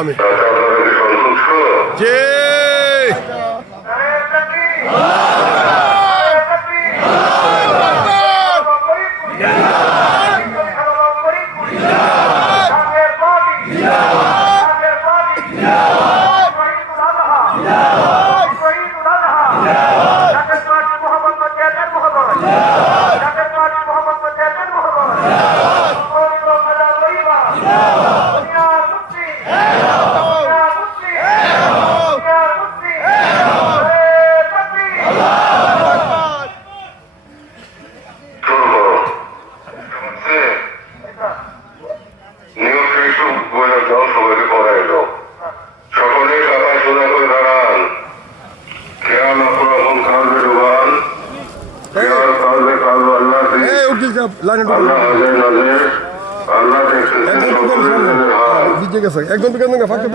আমিন। আপনারা কি সন্তুষ্ট? জি। একদম ফাঁকা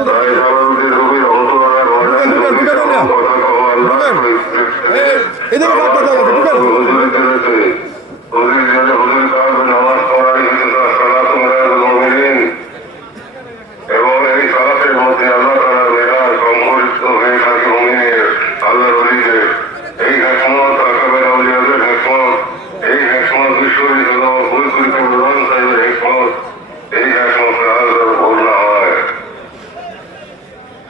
এবং এই সালাতের মধ্যে আল্লাহ তাআলা মেরাজ সংঘটিত হয়ে থাকে মুমিনের আল্লাহর ওলিদের এই হেকমত আকাবের আউলিয়াদের হেকমত এই হেকমত বিশ্বজিৎ ভুল করিতে প্রধান সাহেবের হেকমত এই হেকমত আজ আর ভুল না হয়।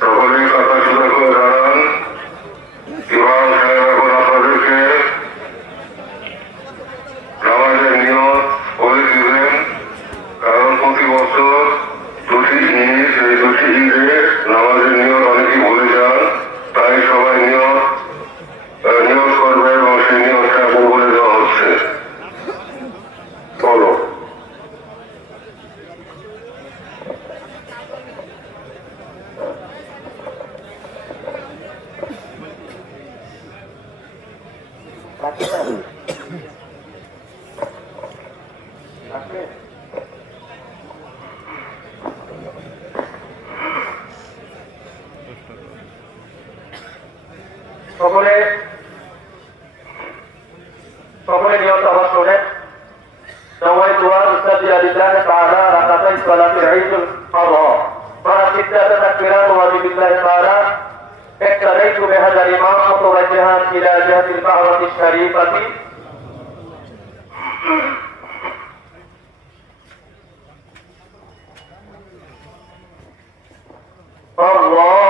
সকলেই কথা সোজা করে দাঁড়ান। ইমাম সাহেব এখন আপনাদেরকে নামাজের নিয়ত বলে দিবেন, কারণ প্রতি বছর দুটি ঈদ, এই দুটি ঈদে নামাজের নিয়ত অনেকেই ভুলে যান, তাই সবাই নিয়ত করবে এবং সেই নিয়তটা এখন বলে দেওয়া হচ্ছে। বলো। সকলে নিয়ত আবার শোনেন। نويت أن أصلي لله تعالى ركعتي صلاة العيد الأضحى مع ستة تكبيرات وبالله تعالى اقتديت بهذا الإمام متوجها إلى جهة الكعبة الشريفة الله